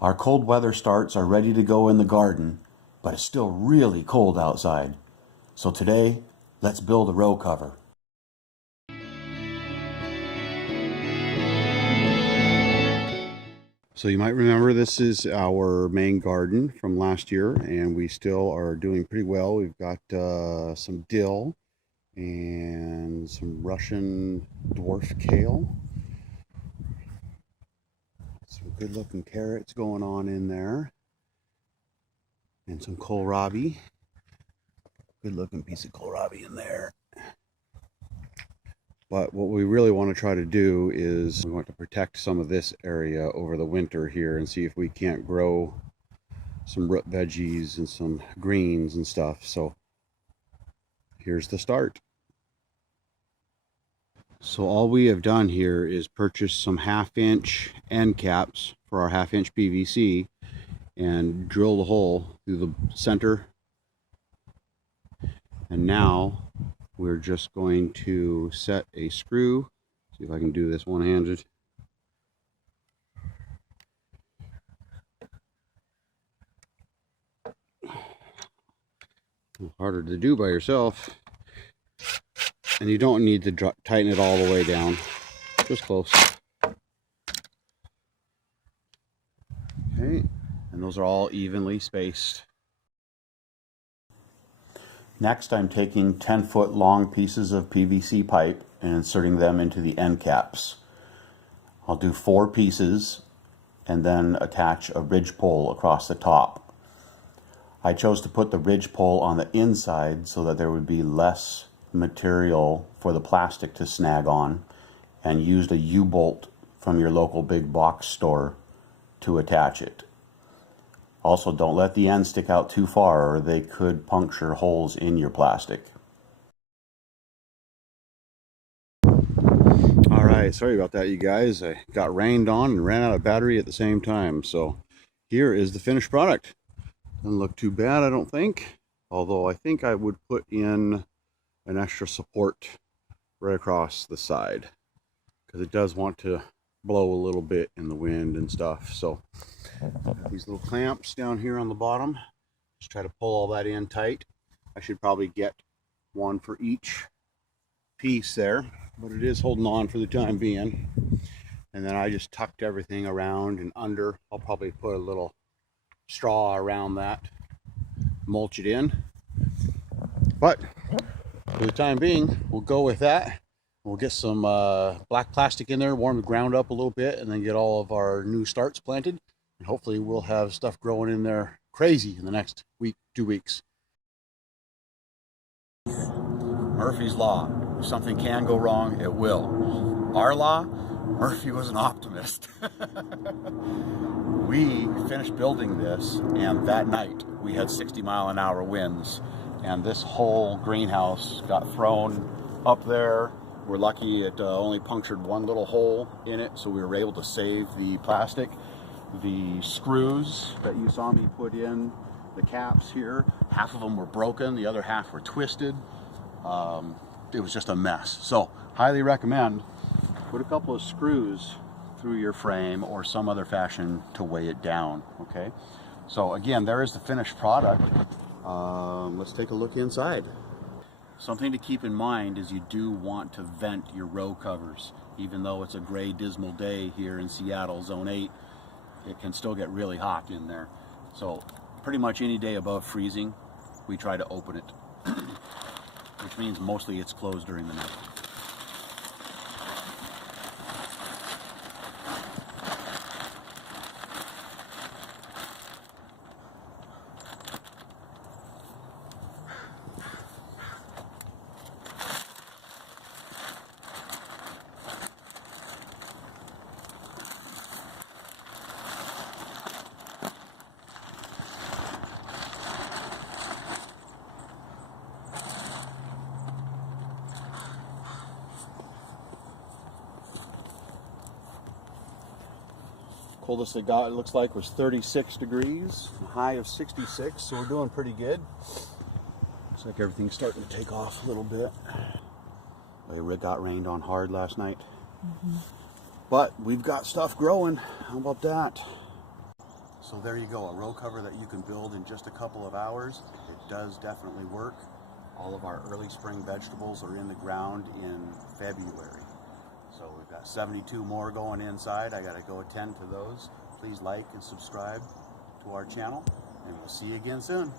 Our cold weather starts are ready to go in the garden, but it's still really cold outside. So today, let's build a row cover. So you might remember this is our main garden from last year, and we still are doing pretty well. We've got some dill and some Russian dwarf kale. Some good looking carrots going on in there. And some kohlrabi. Good looking piece of kohlrabi in there. But what we really want to try to do is we want to protect some of this area over the winter here and see if we can't grow some root veggies and some greens and stuff. So here's the start. So all we have done here is purchase some 1/2-inch end caps for our 1/2-inch PVC and drill the hole through the center. And now we're just going to set a screw. See if I can do this one-handed. Harder to do by yourself. And you don't need to tighten it all the way down. Just close. Okay, and those are all evenly spaced. Next, I'm taking 10-foot long pieces of PVC pipe and inserting them into the end caps. I'll do 4 pieces and then attach a ridge pole across the top. I chose to put the ridge pole on the inside so that there would be less material for the plastic to snag on, and used a U-bolt from your local big box store to attach it. Also, don't let the ends stick out too far or they could puncture holes in your plastic. Alright, sorry about that, you guys. I got rained on and ran out of battery at the same time. So here is the finished product. Doesn't look too bad, I don't think. Although I think I would put in an extra support right across the side, because it does want to blow a little bit in the wind and stuff. So these little clamps down here on the bottom, just try to pull all that in tight. I should probably get one for each piece there, but it is holding on for the time being. And then I just tucked everything around and under. I'll probably put a little straw around that, mulch it in. But for the time being, we'll go with that. We'll get some black plastic in there, warm the ground up a little bit, and then get all of our new starts planted. And hopefully we'll have stuff growing in there crazy in the next week, 2 weeks. Murphy's Law. If something can go wrong, it will. Our law, Murphy was an optimist. We finished building this, and that night we had 60-mile-an-hour winds, and this whole greenhouse got thrown up there. We're lucky it only punctured one little hole in it, so we were able to save the plastic. The screws that you saw me put in, the caps here, half of them were broken, the other half were twisted. It was just a mess. So highly recommend put a couple of screws through your frame or some other fashion to weigh it down. Okay, so again, there is the finished product. Let's take a look inside. Something to keep in mind is you do want to vent your row covers. Even though it's a gray, dismal day here in Seattle, Zone 8, it can still get really hot in there. So pretty much any day above freezing, we try to open it, which means mostly it's closed during the night. Coldest it got, it looks like, was 36 degrees, a high of 66, so we're doing pretty good. Looks like everything's starting to take off a little bit. It got rained on hard last night. But we've got stuff growing. How about that? So there you go, a row cover that you can build in just a couple of hours. It does definitely work. All of our early spring vegetables are in the ground in February. So we've got 72 more going inside. I gotta go attend to those. Please like and subscribe to our channel, and we'll see you again soon.